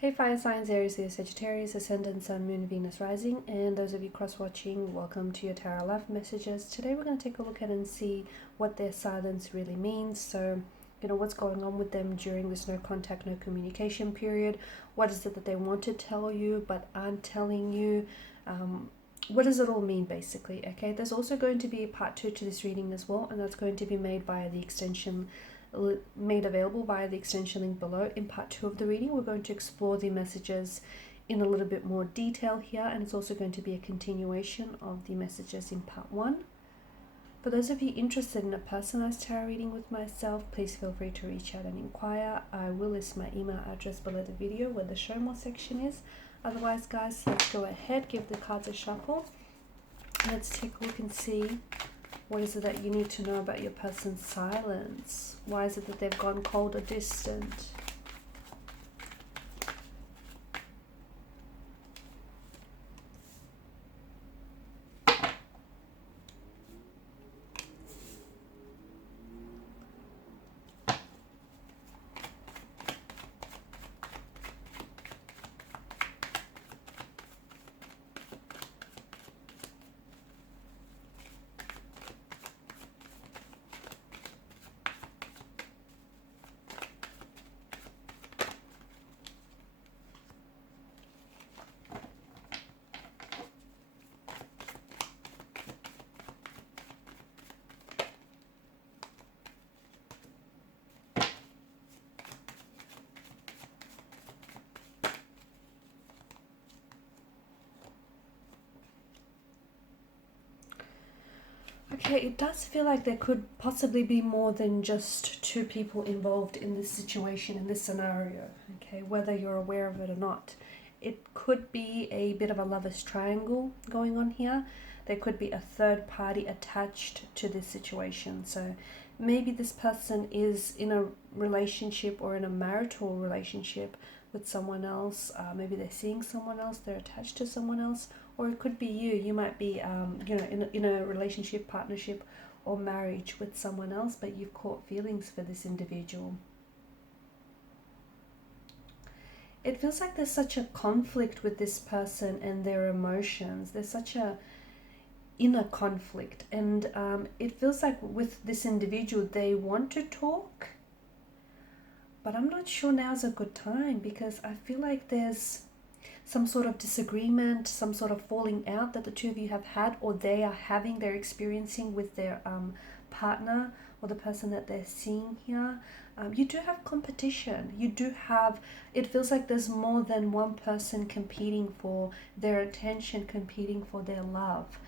Hey fire signs, Aries, Leo, Sagittarius, Ascendant, Sun, Moon, Venus, Rising, and those of you cross-watching, welcome to your Tarot Life messages. Today we're going to take a look at and see what their silence really means. So, what's going on with them during this no contact, no communication period. What is it that they want to tell you but aren't telling you? What does it all mean, basically? Okay, there's also going to be a part 2 to this reading as well, and that's going to be made via the extension made available via the extension link below. In part 2 of the reading, we're going to explore the messages in a little bit more detail here, and it's also going to be a continuation of the messages in part 1. For those of you interested in a personalized tarot reading with myself, please feel free to reach out and inquire. I will list my email address below the video where the show more section is. Otherwise, guys, let's go ahead, give the cards a shuffle. Let's take a look and see, what is it that you need to know about your person's silence? Why is it that they've gone cold or distant? Okay, it does feel like there could possibly be more than just two people involved in this situation, in this scenario, okay, whether you're aware of it or not. It could be a bit of a lover's triangle going on here. There could be a third party attached to this situation. So maybe this person is in a relationship or in a marital relationship with someone else. Maybe they're seeing someone else, they're attached to someone else, or it could be you. You might be, in a relationship, partnership, or marriage with someone else, but you've caught feelings for this individual. It feels like there's such a conflict with this person and their emotions. There's such a inner conflict, and it feels like with this individual, they want to talk, but I'm not sure now's a good time, because I feel like there's some sort of disagreement, some sort of falling out that the two of you have had, or they are having, they're experiencing with their partner or the person that they're seeing here. You do have competition. You do have, it feels like there's more than one person competing for their attention, competing for their love.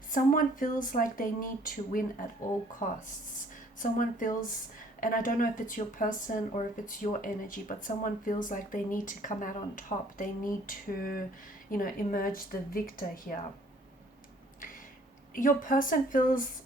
Someone feels like they need to win at all costs. Someone feels, and I don't know if it's your person or if it's your energy, but someone feels like they need to come out on top. They need to, emerge the victor here. Your person feels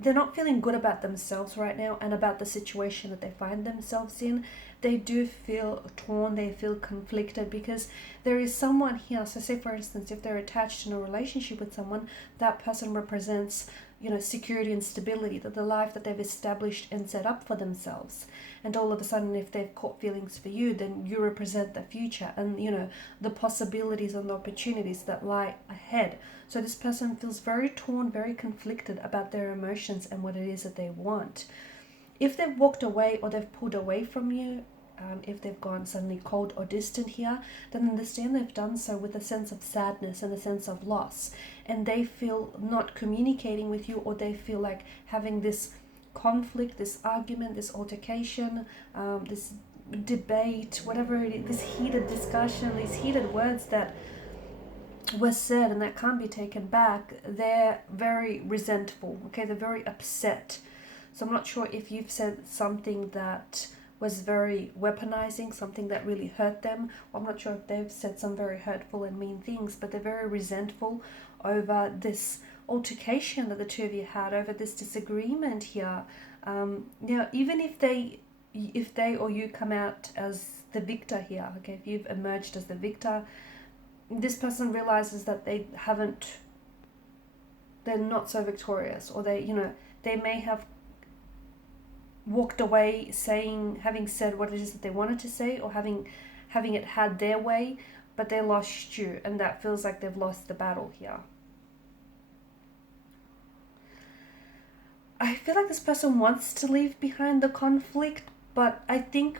they're not feeling good about themselves right now and about the situation that they find themselves in. They do feel torn, they feel conflicted, because there is someone here. So say, for instance, if they're attached in a relationship with someone, that person represents, security and stability, that the life that they've established and set up for themselves. And all of a sudden, if they've caught feelings for you, then you represent the future and, the possibilities and the opportunities that lie ahead. So this person feels very torn, very conflicted about their emotions and what it is that they want. If they've walked away or they've pulled away from you, if they've gone suddenly cold or distant here, then understand they've done so with a sense of sadness and a sense of loss. And they feel not communicating with you, or they feel like having this conflict, this argument, this altercation, this debate, whatever it is, this heated discussion, these heated words that was said and that can't be taken back. They're very resentful, okay? They're very upset. So I'm not sure if you've said something that was very weaponizing, something that really hurt them. I'm not sure if they've said some very hurtful and mean things, but they're very resentful over this altercation that the two of you had, over this disagreement here. Even if they or you come out as the victor here, okay, if you've emerged as the victor, this person realizes that they're not so victorious, or they may have walked away having said what it is that they wanted to say, or having it had their way, but they lost you, and that feels like they've lost the battle here. I feel like this person wants to leave behind the conflict, but I think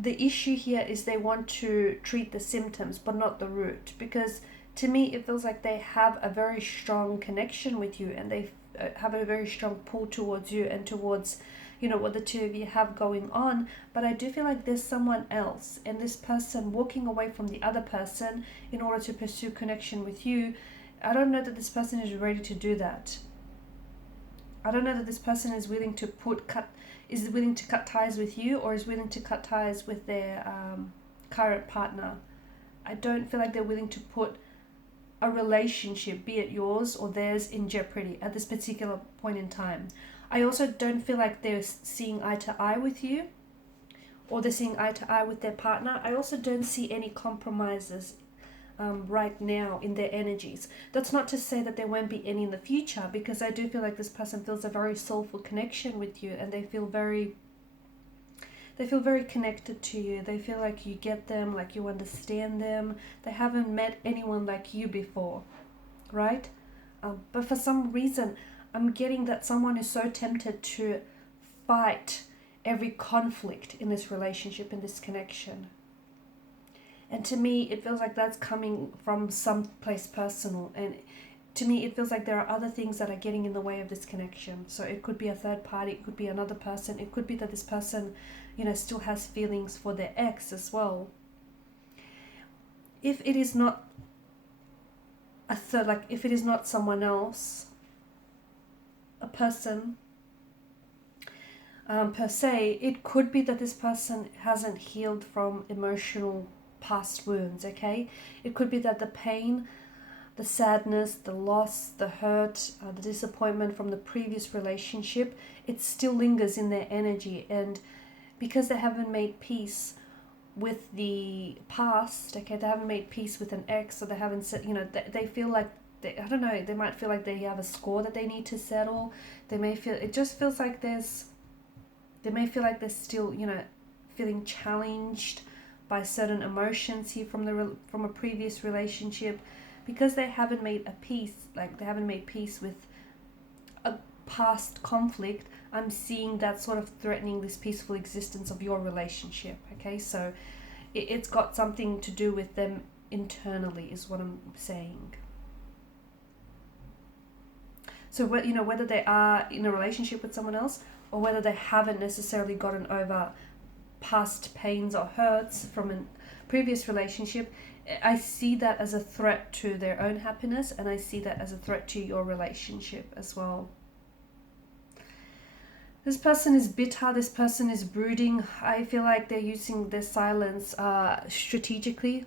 the issue here is they want to treat the symptoms but not the root, because to me it feels like they have a very strong connection with you, and they have a very strong pull towards you and towards what the two of you have going on. But I do feel like there's someone else, and this person walking away from the other person in order to pursue connection with you, I don't know that this person is ready to do that. I don't know that this person is willing to cut ties with you, or is willing to cut ties with their current partner. I don't feel like they're willing to put a relationship, be it yours or theirs, in jeopardy at this particular point in time. I also don't feel like they're seeing eye to eye with you, or they're seeing eye to eye with their partner. I also don't see any compromises right now in their energies. That's not to say that there won't be any in the future, because I do feel like this person feels a very soulful connection with you, and they feel very connected to you. They feel like you get them, like you understand them. They haven't met anyone like you before, right? But for some reason, I'm getting that someone is so tempted to fight every conflict in this relationship, in this connection. And to me, it feels like that's coming from some place personal. And to me, it feels like there are other things that are getting in the way of this connection. So it could be a third party, it could be another person, it could be that this person, still has feelings for their ex as well. If it is not if it is not someone else, a person per se, it could be that this person hasn't healed from emotional past wounds, okay? It could be that the pain, the sadness, the loss, the hurt, the disappointment from the previous relationship, it still lingers in their energy. And because they haven't made peace with the past, okay, they haven't made peace with an ex, or they haven't said, they feel like, I don't know, they might feel like they have a score that they need to settle. It just feels like they may feel like they're still, feeling challenged by certain emotions here from a previous relationship, because they haven't made peace with a past conflict. I'm seeing that sort of threatening this peaceful existence of your relationship, okay? So it's got something to do with them internally, is what I'm saying. So whether they are in a relationship with someone else, or whether they haven't necessarily gotten over past pains or hurts from a previous relationship, I see that as a threat to their own happiness, and I see that as a threat to your relationship as well. This person is bitter, this person is brooding. I feel like they're using their silence strategically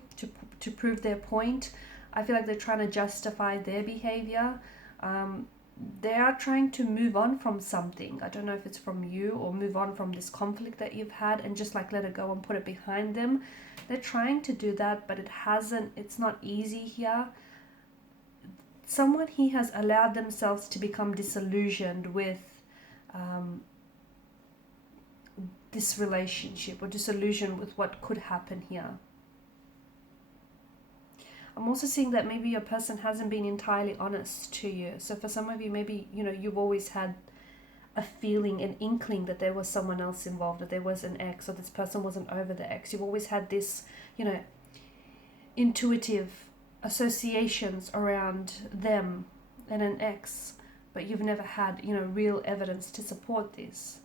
to prove their point. I feel like they're trying to justify their behavior. They are trying to move on from something. I don't know if it's from you, or move on from this conflict that you've had and just let it go and put it behind them. They're trying to do that, but it's not easy here. Someone here has allowed themselves to become disillusioned with this relationship, or disillusioned with what could happen here. I'm also seeing that maybe your person hasn't been entirely honest to you. So for some of you, maybe, you've always had a feeling, an inkling that there was someone else involved, that there was an ex, or this person wasn't over the ex. You've always had this, intuitive associations around them and an ex, but you've never had, real evidence to support this.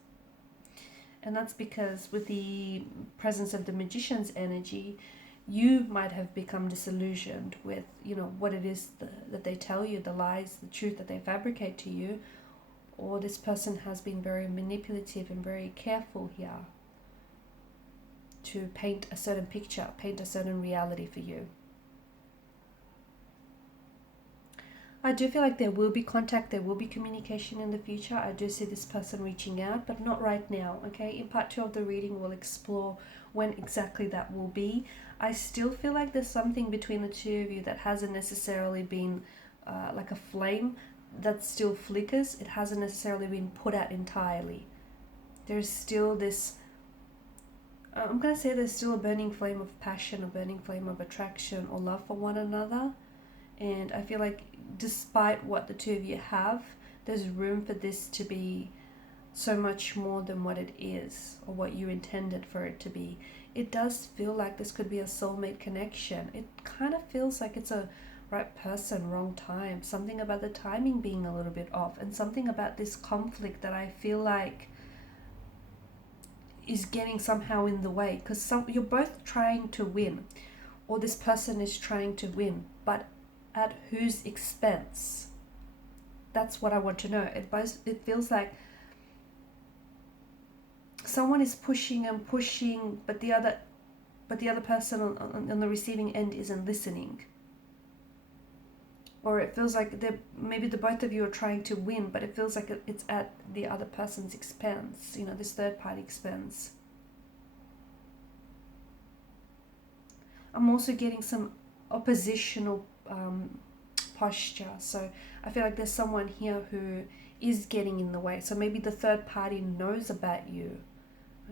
And that's because with the presence of the Magician's energy, you might have become disillusioned with, what it is that they tell you, the lies, the truth that they fabricate to you. Or this person has been very manipulative and very careful here to paint a certain picture, paint a certain reality for you. I do feel like there will be contact, there will be communication in the future. I do see this person reaching out, but not right now, okay? In part 2 of the reading, we'll explore when exactly that will be. I still feel like there's something between the two of you that hasn't necessarily been like a flame that still flickers. It hasn't necessarily been put out entirely. there's still this, I'm going to say there's still a burning flame of passion, a burning flame of attraction or love for one another. And I feel like despite what the two of you have, there's room for this to be so much more than what it is or what you intended for it to be. It does feel like this could be a soulmate connection. It kind of feels like it's a right person, wrong time. Something about the timing being a little bit off, and something about this conflict that I feel like is getting somehow in the way, because you're both trying to win, or this person is trying to win, but at whose expense? That's what I want to know. It feels like someone is pushing and pushing, but the other person on the receiving end isn't listening. Or it feels like maybe the both of you are trying to win, but it feels like it's at the other person's expense, this third party expense. I'm also getting some oppositional posture. So I feel like there's someone here who is getting in the way. So maybe the third party knows about you,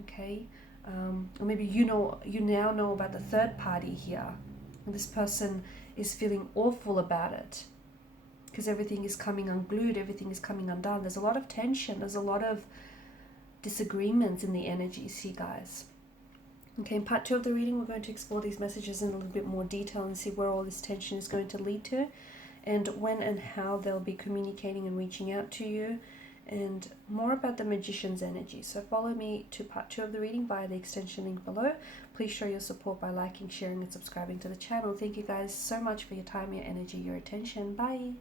okay? Or maybe you now know about the third party here. And this person is feeling awful about it because everything is coming unglued, everything is coming undone. There's a lot of tension, there's a lot of disagreements in the energies here, guys. Okay, in part 2 of the reading, we're going to explore these messages in a little bit more detail and see where all this tension is going to lead to, and when and how they'll be communicating and reaching out to you, and more about the Magician's energy. So follow me to part 2 of the reading via the extension link below. Please show your support by liking, sharing, and subscribing to the channel. Thank you guys so much for your time, your energy, your attention. Bye.